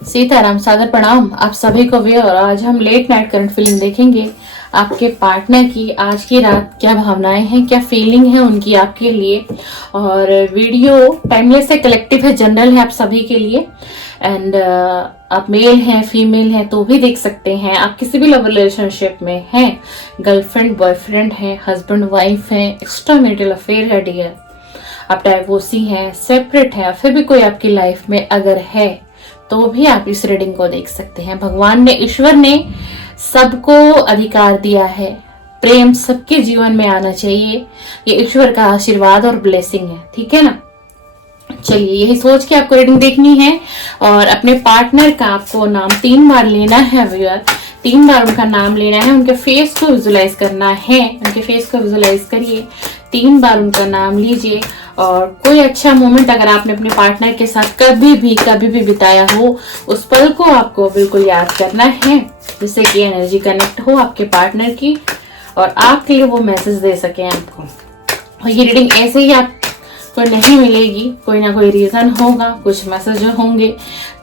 सीताराम सादर प्रणाम आप सभी को भी। और आज हम लेट नाइट करंट फीलिंग देखेंगे आपके पार्टनर की आज की रात क्या भावनाएं हैं, क्या फीलिंग है उनकी आपके लिए। और वीडियो टाइमलेस है, कलेक्टिव है, जनरल है आप सभी के लिए। एंड आप मेल हैं फीमेल हैं तो भी देख सकते हैं। आप किसी भी लव रिलेशनशिप में हैं, गर्लफ्रेंड बॉयफ्रेंड है, हस्बैंड वाइफ है, एक्स्ट्रा मैरिटल अफेयर है डियर, आप डाइवोर्सी हैं, सेपरेट हैं, फिर भी कोई आपकी लाइफ में अगर है तो भी आप इस रीडिंग को देख सकते हैं। भगवान ने, ईश्वर ने सबको अधिकार दिया है, प्रेम सबके जीवन में आना चाहिए, ये ईश्वर का आशीर्वाद और ब्लेसिंग है, ठीक है ना। चलिए यही सोच के आपको रीडिंग देखनी है और अपने पार्टनर का आपको नाम 3 बार लेना है व्यूअर। 3 बार उनका नाम लेना है, उनके फेस को विजुलाइज करना है, उनके फेस को विजुलाइज करिए, 3 बार उनका नाम लीजिए। और कोई अच्छा मोमेंट अगर आपने अपने पार्टनर के साथ कभी भी बिताया हो, उस पल को आपको बिल्कुल याद करना है, जिससे कि एनर्जी कनेक्ट हो आपके पार्टनर की और आपके लिए वो मैसेज दे सके आपको। और ये रीडिंग ऐसे ही आप को नहीं मिलेगी, कोई ना कोई रीजन होगा, कुछ मैसेज होंगे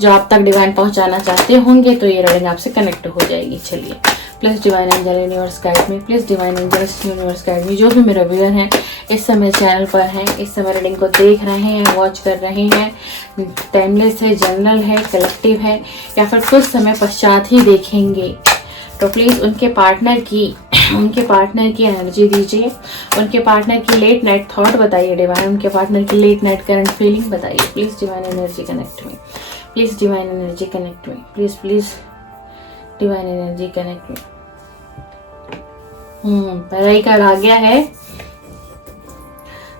जो आप तक डिवाइन पहुंचाना चाहते होंगे, तो ये रीडिंग आपसे कनेक्ट हो जाएगी। चलिए please divine angel universe guide me, please divine angel universe guide me. जो भी मेरे व्यूअर हैं इस समय चैनल पर हैं, इस समय रीडिंग को देख रहे हैं, वॉच कर रहे हैं, टाइमलेस है, जनरल है, कलेक्टिव है, या फिर कुछ समय पश्चात ही देखेंगे, तो प्लीज उनके पार्टनर की एनर्जी दीजिए, उनके पार्टनर की लेट नाइट थॉट बताइए डिवाइन, उनके पार्टनर की लेट नाइट करंट फीलिंग बताइए। Please divine energy connect me, please divine energy connect me, please divine energy connect me. पहला ही कार्ड आ गया है,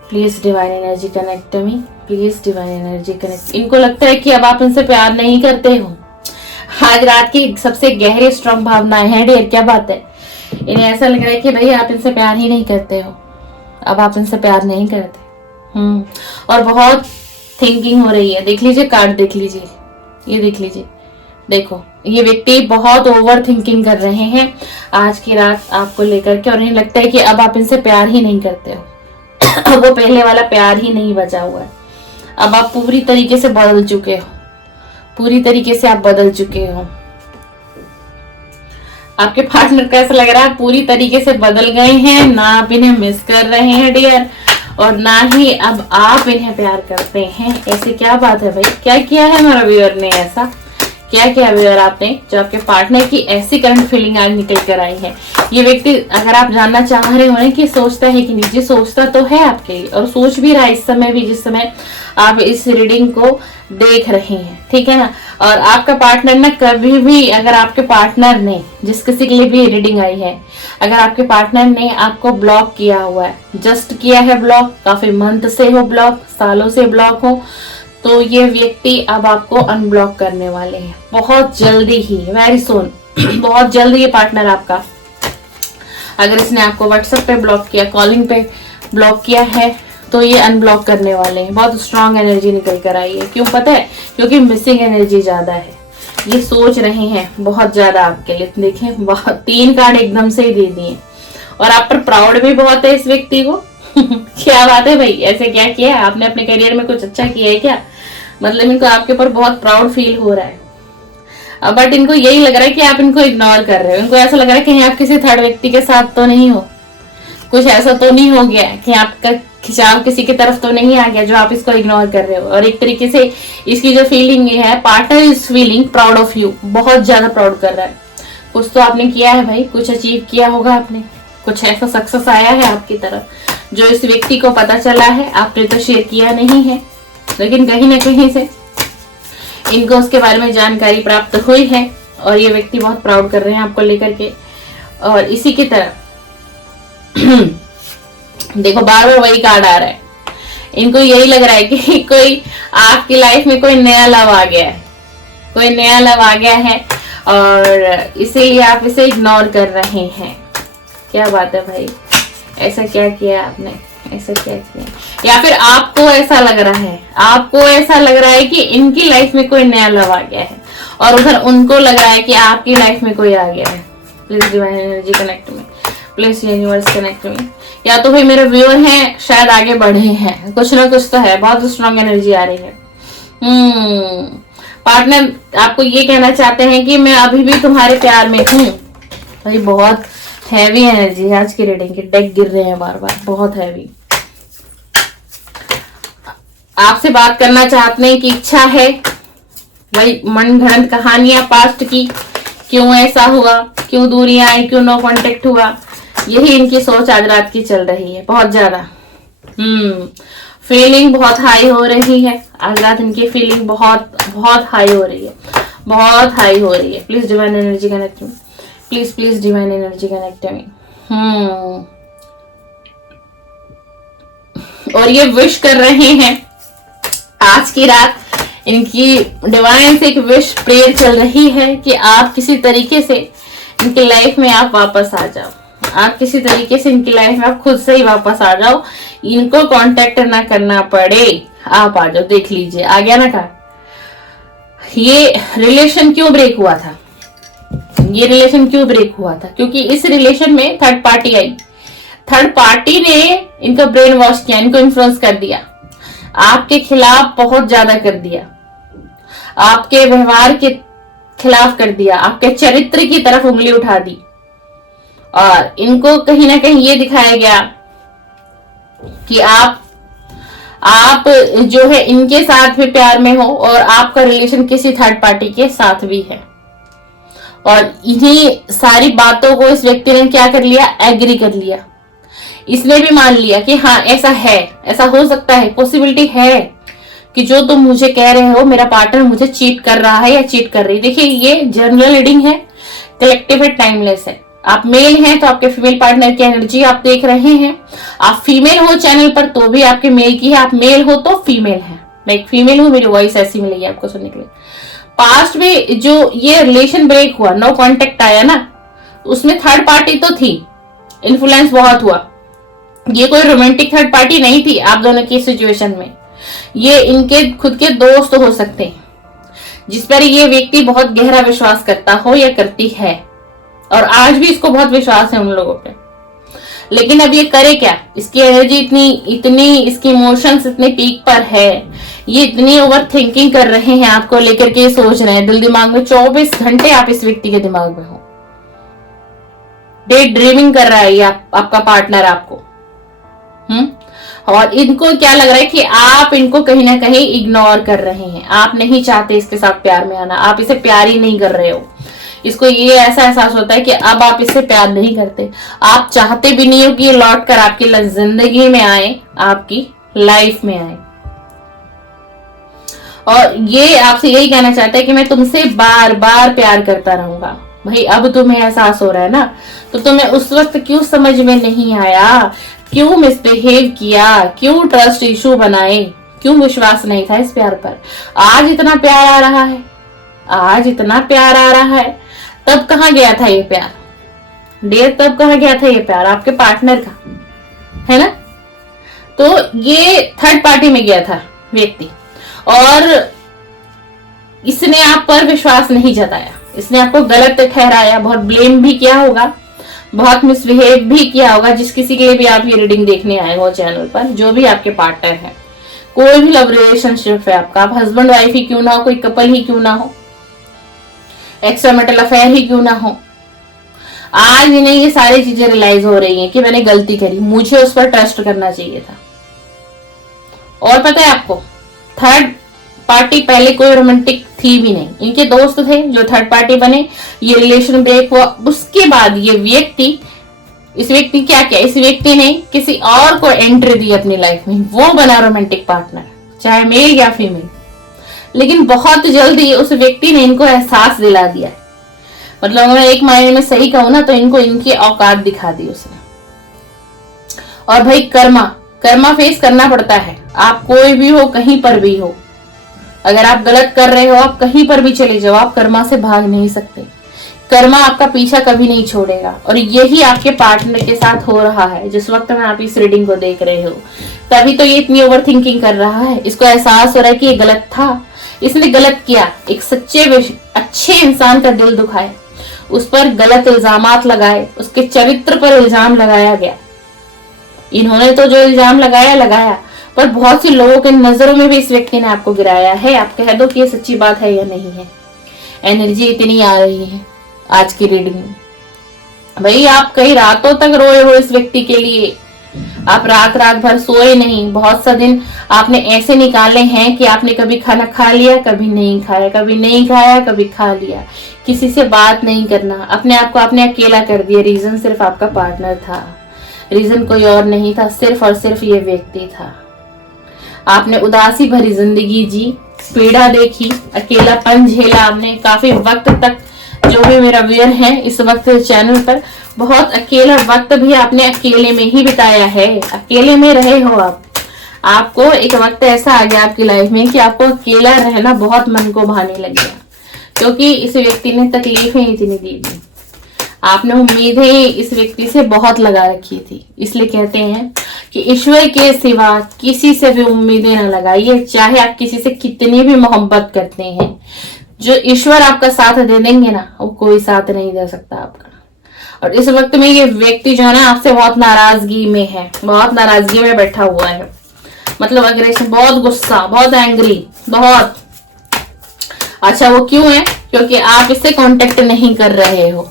please divine energy connect me, please divine energy connect. इनको लगता है कि अब आप इनसे प्यार नहीं करते हो, आज रात की सबसे गहरी स्ट्रॉन्ग भावनाएं हैं डियर, क्या बात है। इन्हें ऐसा लग रहा है कि भाई आप इनसे प्यार ही नहीं करते हो, अब आप इनसे प्यार नहीं करते। और बहुत थिंकिंग हो रही है। देख लीजिए कार्ड, देख लीजिए, ये देख लीजिए, देखो ये व्यक्ति बहुत ओवर थिंकिंग कर रहे हैं आज की रात आपको लेकर के, और इन्हें लगता है कि अब आप इनसे प्यार ही नहीं करते हो अब वो पहले वाला प्यार ही नहीं बचा हुआ है, अब आप पूरी तरीके से बदल चुके हो, पूरी तरीके से आप बदल चुके हो। आपके पार्टनर का ऐसा लग रहा है पूरी तरीके से बदल गए हैं, ना आप इन्हें मिस कर रहे हैं डियर, और ना ही अब आप इन्हें प्यार करते हैं। ऐसे क्या बात है भाई, क्या किया है हमारा व्यूअर ने, ऐसा क्या किया व्यूअर आपने जो आपके पार्टनर की ऐसी करंट फीलिंग आज निकल कर आई है। ये व्यक्ति, अगर आप जानना चाह रहे हो कि सोचता है कि नीचे, सोचता तो है आपके लिए और सोच भी रहा है इस समय भी, जिस समय आप इस रीडिंग को देख रहे हैं, ठीक है ना। और आपका पार्टनर ना कभी भी, अगर आपके पार्टनर ने, जिस किसी के लिए भी रीडिंग आई है, अगर आपके पार्टनर ने आपको ब्लॉक किया हुआ है, जस्ट किया है ब्लॉक, काफी मंथ से हो ब्लॉक, सालों से ब्लॉक हो, तो ये व्यक्ति अब आपको अनब्लॉक करने वाले हैं बहुत जल्दी ही, वेरी सून बहुत जल्दी। ये पार्टनर आपका, अगर इसने आपको व्हाट्सएप पे ब्लॉक किया, कॉलिंग पे ब्लॉक किया है, तो ये अनब्लॉक करने वाले हैं। बहुत स्ट्रांग एनर्जी निकल कर आई है, क्यों पता है, क्योंकि मिसिंग एनर्जी ज्यादा है, ये सोच रहे हैं बहुत ज्यादा आपके लिए। देखें 3 कार्ड एकदम से ही दे दिए, और आप पर प्राउड भी बहुत है इस व्यक्ति को क्या बात है भाई, ऐसे क्या किया है आपने अपने करियर में, कुछ अच्छा किया है क्या, मतलब इनको आपके ऊपर बहुत प्राउड फील हो रहा है। बट इनको यही लग रहा है कि आप इनको इग्नोर कर रहे हो, इनको ऐसा लग रहा है कि आप किसी थर्ड व्यक्ति के साथ तो नहीं हो, कुछ ऐसा तो नहीं हो गया कि आपका खिंचाव किसी की तरफ तो नहीं आ गया जो आप इसको इग्नोर कर रहे हो। और एक तरीके से इसकी जो फीलिंग है, partner is feeling proud of you, बहुत ज्यादा प्राउड कर रहा है। कुछ तो आपने किया है भाई, कुछ अचीव किया होगा आपने, कुछ ऐसा सक्सेस आया है आपकी तरफ जो इस व्यक्ति को पता चला है, आपने तो शेयर किया नहीं है, लेकिन कहीं ना कहीं से इनको उसके बारे में जानकारी प्राप्त हुई है, और ये व्यक्ति बहुत प्राउड कर रहे हैं आपको लेकर के। और इसी की तरह देखो बार बार वही कार्ड आ रहा है, इनको यही लग रहा है कि कोई आपकी लाइफ में कोई नया लव आ गया है, कोई नया लव आ गया है, और इसीलिए आप इसे इग्नोर कर रहे हैं। क्या बात है भाई, ऐसा क्या किया आपने, ऐसा क्या किया, या फिर आपको ऐसा लग रहा है, आपको ऐसा लग रहा है कि इनकी लाइफ में कोई नया लव आ गया है, और उधर उनको लग रहा है कि आपकी लाइफ में कोई आ गया है। प्लीज डिवाइन एनर्जी कनेक्ट में, प्लीज यूनिवर्स कनेक्ट में। या तो भाई मेरे व्यूअर हैं शायद आगे बढ़े हैं, कुछ ना कुछ तो है, बहुत स्ट्रांग एनर्जी आ रही है। पार्टनर आपको ये कहना चाहते हैं कि मैं अभी भी तुम्हारे प्यार में हूँ। भाई बहुत हैवी एनर्जी है आज की रीडिंग के, डेक गिर रहे हैं बार बार, बहुत हैवी। आपसे बात करना चाहने की इच्छा है, वही मनगढ़ंत कहानियां पास्ट की, क्यों ऐसा हुआ, क्यों दूरियां आई, क्यों नो कांटेक्ट हुआ, यही इनकी सोच आज रात की चल रही है बहुत ज्यादा। फीलिंग बहुत हाई हो रही है आज रात, इनकी फीलिंग बहुत बहुत हाई हो रही है, बहुत हाई हो रही है। Please divine energy connect me, please please divine energy connect me. और ये विश कर रहे हैं आज की रात, इनकी डिवाइन से एक विश प्रेयर चल रही है कि आप किसी तरीके से इनकी लाइफ में आप वापस आ जाओ, आप किसी तरीके से इनकी लाइफ में आप खुद से ही वापस आ जाओ, इनको कांटेक्ट ना करना पड़े, आप आ जाओ। देख लीजिए आ गया ना कार्ड। ये रिलेशन क्यों ब्रेक हुआ था, ये रिलेशन क्यों ब्रेक हुआ था, क्योंकि इस रिलेशन में थर्ड पार्टी आई, थर्ड पार्टी ने इनको ब्रेन वॉश किया, इनको इन्फ्लुएंस कर दिया, आपके खिलाफ बहुत ज्यादा कर दिया, आपके व्यवहार के खिलाफ कर दिया, आपके चरित्र की तरफ उंगली उठा दी, और इनको कहीं ना कहीं ये दिखाया गया कि आप जो है इनके साथ भी प्यार में हो और आपका रिलेशन किसी थर्ड पार्टी के साथ भी है। और इन्हीं सारी बातों को इस व्यक्ति ने क्या कर लिया, एग्री कर लिया, इसने भी मान लिया कि हाँ ऐसा है, ऐसा हो सकता है, पॉसिबिलिटी है कि जो तुम मुझे कह रहे हो मेरा पार्टनर मुझे चीट कर रहा है या चीट कर रही है। देखिए ये जनरल रीडिंग है, कलेक्टिव है, टाइमलेस है। आप मेल हैं तो आपके फीमेल पार्टनर की एनर्जी आप देख रहे हैं, आप फीमेल हो चैनल पर तो भी आपके मेल की है, आप मेल हो तो फीमेल है। मैं एक फीमेल हूं, मेरी वॉइस ऐसी मिलेगी आपको सुनने के लिए। पास्ट में जो ये रिलेशन ब्रेक हुआ, नो कांटेक्ट आया ना, उसमें थर्ड पार्टी तो थी, इन्फ्लुएंस बहुत हुआ। ये कोई रोमांटिक थर्ड पार्टी नहीं थी आप दोनों की सिचुएशन में, ये इनके खुद के दोस्त हो सकते हैं जिस पर ये व्यक्ति बहुत गहरा विश्वास करता हो या करती है, और आज भी इसको बहुत विश्वास है उन लोगों पे। लेकिन अब ये करे क्या, इसकी एनर्जी इतनी इसकी इमोशंस इतने पीक पर है, ये इतनी ओवर थिंकिंग कर रहे हैं आपको लेकर के, सोच रहे हैं दिल दिमाग में 24 घंटे आप इस व्यक्ति के दिमाग में हो, डे ड्रीमिंग कर रहा है ये आपका पार्टनर आपको। और इनको क्या लग रहा है कि आप इनको कहीं ना कहीं इग्नोर कर रहे हैं, आप नहीं चाहते इसके साथ प्यार में आना, आप इसे प्यार ही नहीं कर रहे हो। इसको ये ऐसा एहसास होता है कि अब आप इससे प्यार नहीं करते, आप चाहते भी नहीं हो कि ये लौट कर आपकी जिंदगी में आए, आपकी लाइफ में आए। और ये आपसे यही कहना चाहता है कि मैं तुमसे बार बार प्यार करता रहूंगा। भाई अब तुम्हें एहसास हो रहा है ना, तो तुम्हें उस वक्त क्यों समझ में नहीं आया, क्यों मिसबिहेव किया, क्यों ट्रस्ट इशू बनाए, क्यों विश्वास नहीं था इस प्यार पर। आज इतना प्यार आ रहा है, आज इतना प्यार आ रहा है, तब कहाँ गया था ये प्यार डियर, तब कहाँ गया था ये प्यार आपके पार्टनर का, है ना। तो ये थर्ड पार्टी में गया था व्यक्ति, और इसने आप पर विश्वास नहीं जताया, इसने आपको गलत ठहराया, बहुत ब्लेम भी किया होगा, बहुत मिसबिहेव भी किया होगा। जिस किसी के लिए भी आप ये रीडिंग देखने आए हो चैनल पर, जो भी आपके पार्टनर है, कोई भी लव रिलेशनशिप है आपका, आप हस्बैंड वाइफ ही क्यों ना हो, कोई कपल ही क्यों ना हो, एक्स्ट्रामैरिटल अफेयर ही क्यों ना हो, आज इन्हें ये सारी चीजें रियलाइज हो रही हैं कि मैंने गलती करी, मुझे उस पर ट्रस्ट करना चाहिए था। और पता है आपको, थर्ड पार्टी पहले कोई रोमांटिक थी भी नहीं, इनके दोस्त थे जो थर्ड पार्टी बने, ये रिलेशन ब्रेक हुआ, उसके बाद ये व्यक्ति, इस व्यक्ति क्या किया, इस व्यक्ति ने किसी और को एंट्री दी अपनी लाइफ में, वो बना रोमांटिक पार्टनर, चाहे मेल या फीमेल। लेकिन बहुत जल्दी उस व्यक्ति ने इनको एहसास दिला दिया, मतलब मैं एक मायने में सही कहूं ना तो इनको इनकी औकात दिखा दी उसने। और भाई कर्मा फेस करना पड़ता है, आप कोई भी हो, कहीं पर भी हो, अगर आप गलत कर रहे हो, आप कहीं पर भी चले जाओ, आप कर्मा से भाग नहीं सकते, कर्मा आपका पीछा कभी नहीं छोड़ेगा। और यही आपके पार्टनर के साथ हो रहा है जिस वक्त में आप इस रीडिंग को देख रहे हो, तभी तो ये इतनी ओवर थिंकिंग कर रहा है, इसको एहसास हो रहा है कि ये गलत था, इसने गलत किया, एक सच्चे अच्छे इंसान का दिल दुखाया, उस पर गलत इल्जामात लगाए, उसके चरित्र पर इल्जाम लगाया गया। इन्होंने तो जो इल्जाम लगाया, पर बहुत सी लोगों के नजरों में भी इस व्यक्ति ने आपको गिराया है। आप कह दो कि ये सच्ची बात है या नहीं है। एनर्जी इतनी आ रही है आज की रीडिंग में भाई, आप कई रातों तक रोए हो इस व्यक्ति के लिए। आप रात रात भर सोए नहीं। बहुत सा दिन आपने ऐसे निकाले हैं कि आपने कभी खाना खा लिया, कभी नहीं खाया, कभी नहीं खाया, कभी खा लिया। किसी से बात नहीं करना, अपने आप को आपने अकेला कर दिया। रीजन सिर्फ आपका पार्टनर था, रीजन कोई और नहीं था, सिर्फ और सिर्फ ये व्यक्ति था। आपने उदासी भरी जिंदगी जी, पीड़ा देखी, अकेलापन झेला आपने काफी वक्त तक। जो भी मेरा व्यूअर है इस वक्त चैनल पर, बहुत अकेला वक्त भी आपने अकेले में ही बिताया है, अकेले में रहे हो आप। आपको एक वक्त ऐसा आ गया आपकी लाइफ में कि आपको अकेला रहना बहुत मन को भाने लग गया, क्योंकि इस व्यक्ति ने तकलीफें इतनी दी थी। आपने उम्मीदें इस व्यक्ति से बहुत लगा रखी थी। इसलिए कहते हैं कि ईश्वर के सिवा किसी से भी उम्मीदें न लगाइए, चाहे आप किसी से कितनी भी मोहब्बत करते हैं। जो ईश्वर आपका साथ दे देंगे ना, वो कोई साथ नहीं दे सकता आपका। और इस वक्त में ये व्यक्ति जो है ना आपसे बहुत नाराजगी में है, बहुत नाराजगी में बैठा हुआ है। मतलब अग्रेशन, बहुत गुस्सा, बहुत एंग्री, बहुत। अच्छा, वो क्यों है? क्योंकि आप इससे कांटेक्ट नहीं कर रहे हो,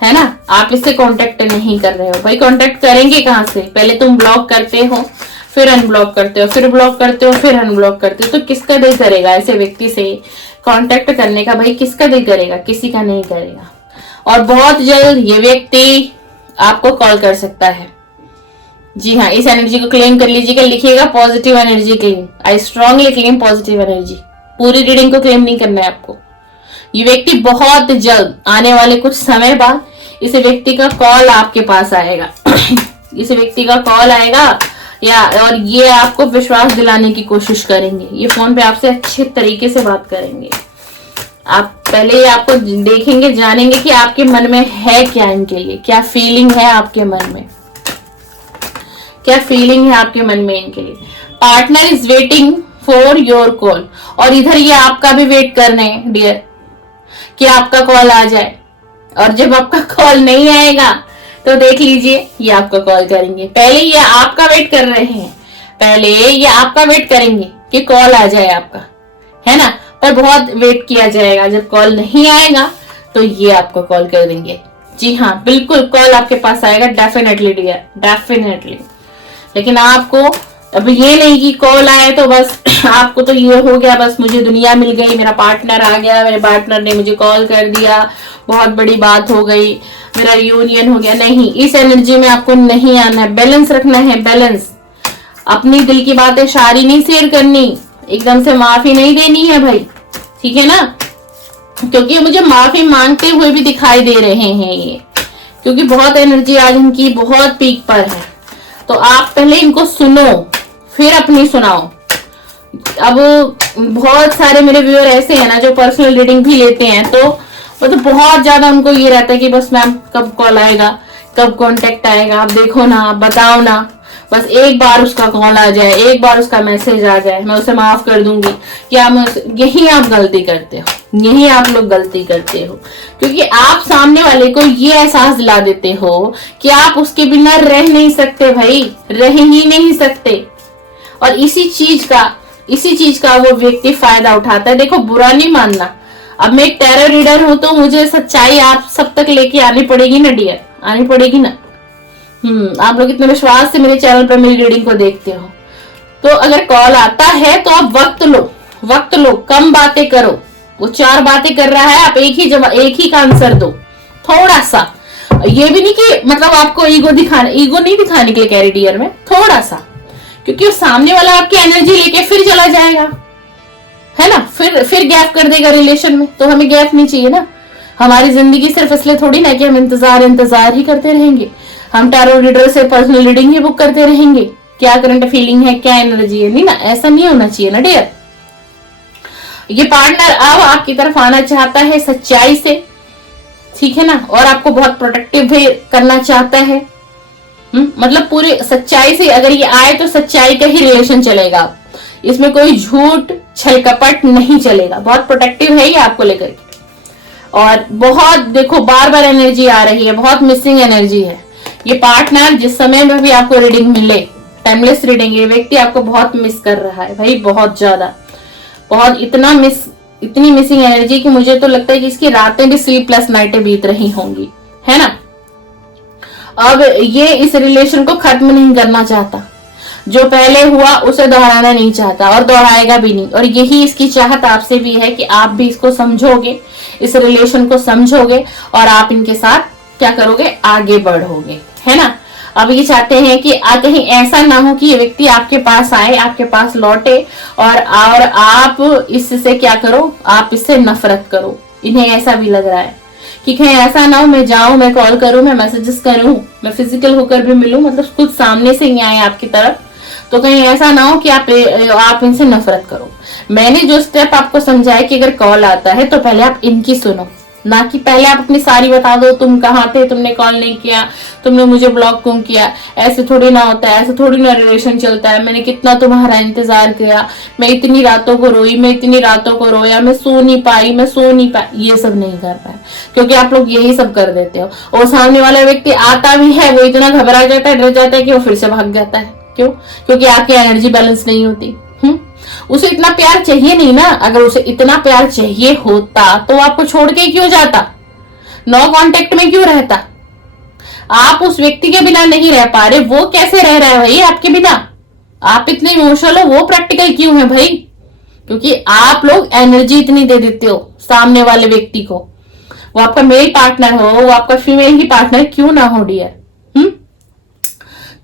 है ना। आप इससे कांटेक्ट नहीं कर रहे हो। भाई कांटेक्ट करेंगे कहां से? पहले तुम ब्लॉक करते हो, फिर अनब्लॉक करते हो, फिर ब्लॉक करते हो, फिर अनब्लॉक करते हो। तो किसका दिल करेगा ऐसे व्यक्ति से कांटेक्ट करने का? भाई किसका दिल करेगा? किसी का नहीं करेगा। और बहुत जल्द ये व्यक्ति आपको कॉल कर सकता है। जी हाँ, इस एनर्जी को क्लेम कर लीजिएगा। लिखिएगा positive energy claim. I strongly claim positive energy. पूरी रीडिंग को क्लेम नहीं करना है आपको। ये व्यक्ति बहुत जल्द, आने वाले कुछ समय बाद, इस व्यक्ति का कॉल आपके पास आएगा। इस व्यक्ति का कॉल आएगा और ये आपको विश्वास दिलाने की कोशिश करेंगे। ये फोन पे आपसे अच्छे तरीके से बात करेंगे। आप पहले आपको देखेंगे, जानेंगे कि आपके मन में है क्या इनके लिए, क्या फीलिंग है आपके मन में, क्या फीलिंग है आपके मन में इनके लिए। Partner is waiting for your call. और इधर ये आपका भी वेट कर रहे हैं डियर, कि आपका कॉल आ जाए। और जब आपका कॉल नहीं आएगा तो देख लीजिए ये आपका कॉल करेंगे। पहले ये आपका वेट कर रहे हैं, पहले ये आपका वेट करेंगे कि कॉल आ जाए आपका, है ना। पर बहुत वेट किया जाएगा, जब कॉल नहीं आएगा तो ये आपको कॉल कर देंगे। जी हाँ, बिल्कुल कॉल आपके पास आएगा, डेफिनेटली डियर, डेफिनेटली। लेकिन आपको अब ये नहीं कि कॉल आए तो बस आपको तो ये हो गया, बस मुझे दुनिया मिल गई, मेरा पार्टनर आ गया, मेरे पार्टनर ने मुझे कॉल कर दिया, बहुत बड़ी बात हो गई, मेरा यूनियन हो गया। नहीं, इस एनर्जी में आपको नहीं आना है। बैलेंस रखना है, बैलेंस। अपनी दिल की बातें सारी नहीं शेयर करनी, एकदम से माफी नहीं देनी है भाई, ठीक है ना। क्योंकि मुझे माफी मांगते हुए भी दिखाई दे रहे हैं ये, क्योंकि बहुत एनर्जी आज इनकी बहुत पीक पर है। तो आप पहले इनको सुनो, फिर अपनी सुनाओ। अब बहुत सारे मेरे व्यूअर ऐसे हैं ना जो पर्सनल रीडिंग भी लेते हैं, तो मतलब बहुत ज्यादा उनको ये रहता है कि बस मैम कब कॉल आएगा, कब कांटेक्ट आएगा, आप देखो ना, आप बताओ ना, बस एक बार उसका कॉल आ जाए, एक बार उसका मैसेज आ जाए, मैं उसे माफ कर दूंगी। क्या यही आप गलती करते हो, यही आप लोग गलती करते हो। क्योंकि आप सामने वाले को ये एहसास दिला देते हो कि आप उसके बिना रह नहीं सकते भाई, रह ही नहीं सकते। और इसी चीज का वो व्यक्ति फायदा उठाता है। देखो, बुरा नहीं मानना, अब मैं एक टैरो रीडर हूं तो मुझे सच्चाई आप सब तक लेके आनी पड़ेगी ना डियर, आनी पड़ेगी ना। आप लोग इतने विश्वास से मेरे चैनल पर मेरी रीडिंग को देखते हो, तो अगर कॉल आता है तो आप वक्त लो, कम बातें करो। वो 4 बातें कर रहा है, आप एक ही का आंसर दो, थोड़ा सा। ये भी नहीं कि मतलब आपको ईगो नहीं दिखाने के लिए कह रही डियर में, थोड़ा सा, क्योंकि सामने वाला आपकी एनर्जी लेके फिर चला जाएगा, है ना। फिर गैप कर देगा रिलेशन में, तो हमें गैप नहीं चाहिए ना। हमारी जिंदगी सिर्फ इसलिए थोड़ी ना कि हम इंतजार ही करते रहेंगे। हम टैरो रीडर से पर्सनल रीडिंग ही बुक करते रहेंगे, क्या करंट फीलिंग है, क्या एनर्जी है, नहीं ना, ऐसा नहीं होना चाहिए ना डियर। ये पार्टनर अब आपकी तरफ आना चाहता है सच्चाई से, ठीक है ना, और आपको बहुत प्रोटेक्टिव भी करना चाहता है। मतलब पूरी सच्चाई से अगर ये आए तो सच्चाई का ही रिलेशन चलेगा, इसमें कोई झूठ छल कपट नहीं चलेगा। बहुत प्रोटेक्टिव है ये आपको लेकर के। और बहुत देखो बार बार एनर्जी आ रही है, बहुत मिसिंग एनर्जी है। ये पार्टनर जिस समय में भी आपको रीडिंग मिले, टाइमलेस रीडिंग। ये व्यक्ति आपको बहुत मिस कर रहा है भाई, बहुत ज्यादा, बहुत इतनी मिसिंग एनर्जी कि मुझे तो लगता है कि इसकी रातें भी स्लीपलेस नाइटें बीत रही होंगी, है ना। अब ये इस रिलेशन को खत्म नहीं करना चाहता, जो पहले हुआ उसे दोहराना नहीं चाहता और दोहराएगा भी नहीं। और यही इसकी चाहत आपसे भी है कि आप भी इसको समझोगे, इस रिलेशन को समझोगे और आप इनके साथ क्या करोगे, आगे बढ़ोगे, है ना। अब ये चाहते हैं कि कहीं ऐसा ना हो कि ये व्यक्ति आपके पास आए, आपके पास लौटे और आप इससे क्या करो, आप इससे नफरत करो। इन्हें ऐसा भी लग रहा है कि कहीं ऐसा ना हो मैं जाऊं, मैं कॉल करूं, मैं मैसेजेस करूं, मैं फिजिकल होकर भी मिलूं, मतलब खुद सामने से ही आए आपकी तरफ, तो कहीं ऐसा ना हो कि आप इनसे नफरत करो। मैंने जो स्टेप आपको समझाया कि अगर कॉल आता है तो पहले आप इनकी सुनो, ना कि पहले आप अपनी सारी बता दो, तुम कहाँ थे, तुमने कॉल नहीं किया, तुमने मुझे ब्लॉक क्यों किया। ऐसे थोड़ी ना होता है, ऐसे थोड़ी ना रिलेशन चलता है। मैंने कितना तुम्हारा इंतजार किया, मैं इतनी रातों को रोई, मैं इतनी रातों को रोया, मैं सो नहीं पाई, ये सब नहीं कर पाए, क्योंकि आप लोग यही सब कर देते हो। और सामने वाला व्यक्ति आता भी है, वो इतना घबरा जाता है, डर जाता है कि वो फिर से भाग जाता है। क्यों? क्योंकि आपकी एनर्जी बैलेंस नहीं होती। उसे इतना प्यार चाहिए नहीं ना। अगर उसे इतना प्यार चाहिए होता तो आपको छोड़ के क्यों जाता, नो कांटेक्ट में क्यों रहता। आप उस व्यक्ति के बिना नहीं रह पा रहे, वो कैसे रह रहा है भाई आपके बिना। आप इतने इमोशनल हो, वो प्रैक्टिकल क्यों है भाई, क्योंकि आप लोग एनर्जी इतनी दे देते हो सामने वाले व्यक्ति को। वो आपका मेल पार्टनर हो, वो आपका फीमेल ही पार्टनर क्यों ना हो डियर।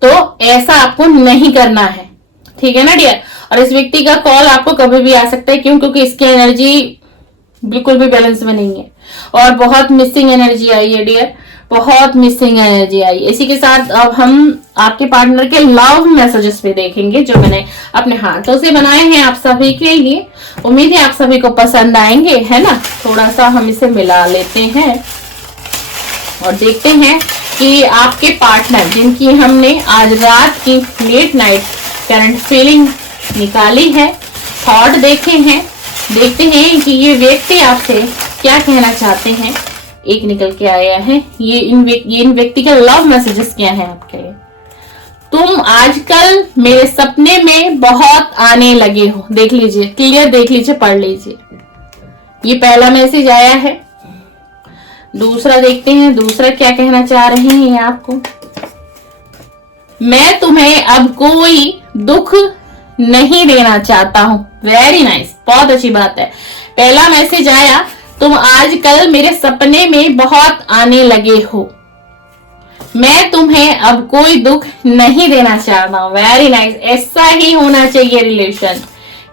तो ऐसा आपको नहीं करना है, ठीक है ना डियर। और इस व्यक्ति का कॉल आपको कभी भी आ सकता है, क्यों? क्योंकि इसकी एनर्जी बिल्कुल भी बैलेंस में नहीं है और बहुत मिसिंग एनर्जी आई है डियर, बहुत मिसिंग एनर्जी आई। इसी के साथ अब हम आपके पार्टनर के लव मैसेजेस पे देखेंगे, जो मैंने अपने हाथों से बनाए हैं आप सभी के लिए। उम्मीद है आप सभी को पसंद आएंगे, है ना। थोड़ा सा हम इसे मिला लेते हैं और देखते हैं कि आपके पार्टनर, जिनकी हमने आज रात की लेट नाइट करंट फीलिंग निकाली है, थॉट देखे हैं, देखते हैं कि ये व्यक्ति आपसे क्या कहना चाहते हैं। एक निकल के आया है, ये इन व्यक्ति का लव मैसेजेस क्या है आपके लिए। तुम आजकल मेरे सपने में बहुत आने लगे हो। देख लीजिए, क्लियर देख लीजिए, पढ़ लीजिए। ये पहला मैसेज आया है। दूसरा देखते हैं, दूसरा क्या कहना चाह रहे हैं आपको। मैं तुम्हें अब कोई दुख नहीं देना चाहता हूं। वेरी नाइस, बहुत अच्छी बात है। पहला मैसेज आया, तुम आजकल मेरे सपने में बहुत आने लगे हो, मैं तुम्हें अब कोई दुख नहीं देना चाहता हूं। वेरी नाइस, ऐसा ही होना चाहिए रिलेशन।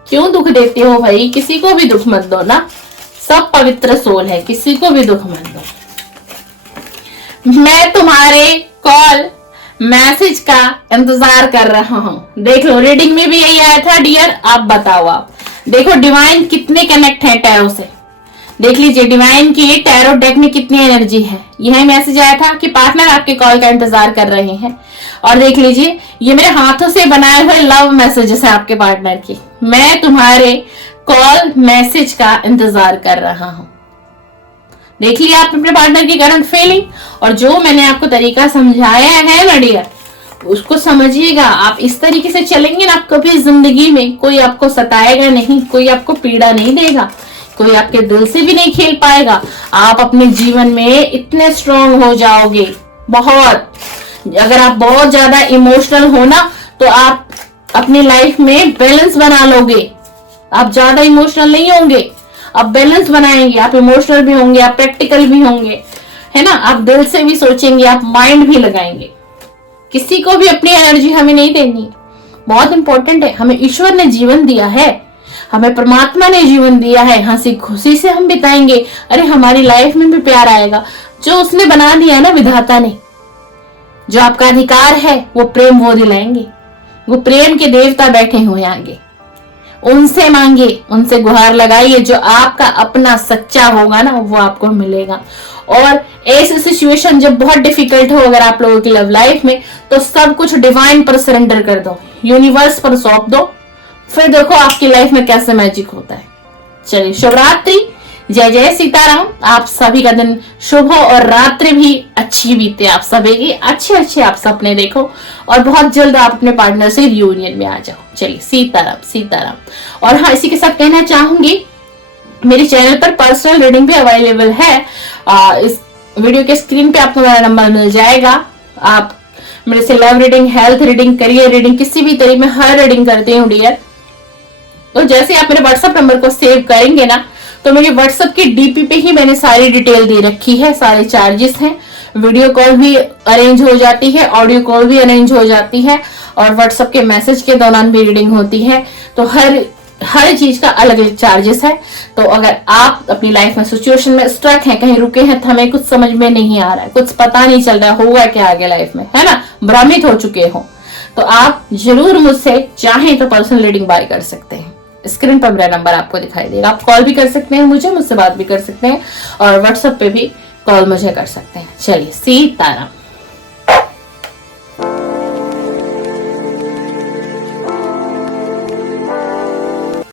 क्यों दुख देते हो भाई, किसी को भी दुख मत दो ना, सब पवित्र सोल है, किसी को भी दुख मत दो। मैं तुम्हारे कॉल मैसेज का इंतजार कर रहा हूं। देख लो, रीडिंग में भी यही आया था डियर। आप बताओ, आप देखो डिवाइन कितने कनेक्ट है टैरो से। देख लीजिए डिवाइन की टैरो डेक में कितनी एनर्जी है। यह मैसेज आया था कि पार्टनर आपके कॉल का इंतजार कर रहे हैं। और देख लीजिए, ये मेरे हाथों से बनाए हुए लव मैसेजेस है आपके पार्टनर की। मैं तुम्हारे कॉल मैसेज का इंतजार कर रहा हूं। देख लिया आप अपने पार्टनर की करंट फीलिंग, और जो मैंने आपको तरीका समझाया है ना डियर, उसको समझिएगा। आप इस तरीके से चलेंगे ना, कभी जिंदगी में कोई आपको सताएगा नहीं, कोई आपको पीड़ा नहीं देगा, कोई आपके दिल से भी नहीं खेल पाएगा। आप अपने जीवन में इतने स्ट्रांग हो जाओगे बहुत। अगर आप बहुत ज्यादा इमोशनल हो ना, तो आप अपनी लाइफ में बैलेंस बना लोगे। आप ज्यादा इमोशनल नहीं होंगे, आप बैलेंस बनाएंगे। आप इमोशनल भी होंगे, आप प्रैक्टिकल भी होंगे, है ना। आप दिल से भी सोचेंगे, आप माइंड भी लगाएंगे। किसी को भी अपनी एनर्जी हमें नहीं देनी, बहुत इंपॉर्टेंट है। हमें ईश्वर ने जीवन दिया है, हमें परमात्मा ने जीवन दिया है, हंसी खुशी से हम बिताएंगे। अरे हमारी लाइफ में भी प्यार आएगा, जो उसने बना दिया ना विधाता ने। जो आपका अधिकार है वो प्रेम वो दिलाएंगे। वो प्रेम के देवता बैठे हुए आगे, उनसे मांगे, उनसे गुहार लगाइए। जो आपका अपना सच्चा होगा ना, वो आपको मिलेगा। और ऐसी सिचुएशन जब बहुत डिफिकल्ट हो अगर आप लोगों की लव लाइफ में, तो सब कुछ डिवाइन पर सरेंडर कर दो, यूनिवर्स पर सौंप दो, फिर देखो आपकी लाइफ में कैसे मैजिक होता है। चलिए, शिवरात्रि जय जय सीताराम। आप सभी का दिन शुभ हो और रात्रि भी अच्छी बीते आप सभी की। अच्छे अच्छे आप सपने देखो और बहुत जल्द आप अपने पार्टनर से रियूनियन में आ जाओ। चलिए सीताराम सीताराम। और हाँ, इसी के साथ कहना चाहूंगी मेरे चैनल पर पर्सनल रीडिंग भी अवेलेबल है। इस वीडियो के स्क्रीन पे आपको मेरा नंबर मिल जाएगा। आप मेरे से love reading, health reading, career reading, किसी भी तरीके में हर रीडिंग करती हूँ डियर। तो जैसे आप मेरे व्हाट्सएप नंबर को सेव करेंगे ना, तो मेरे व्हाट्सएप की डीपी पे ही मैंने सारी डिटेल दे रखी है, सारे चार्जेस हैं। वीडियो कॉल भी अरेंज हो जाती है, ऑडियो कॉल भी अरेंज हो जाती है और व्हाट्सएप के मैसेज के दौरान भी रीडिंग होती है। तो हर चीज का अलग अलग चार्जेस है। तो अगर आप अपनी लाइफ में सिचुएशन में स्ट्रक हैं, कहीं रुके हैं, हमें कुछ समझ में नहीं आ रहा है, कुछ पता नहीं चल रहा होगा क्या आगे लाइफ में, है ना, भ्रमित हो चुके हो, तो आप जरूर मुझसे चाहें तो पर्सनल रीडिंग बाय कर सकते हैं। स्क्रीन पर मेरा नंबर आपको दिखाई देगा। आप कॉल भी कर सकते हैं मुझसे बात भी कर सकते हैं और व्हाट्सएप पे भी कॉल मुझे कर सकते हैं। चलिए सीताराम।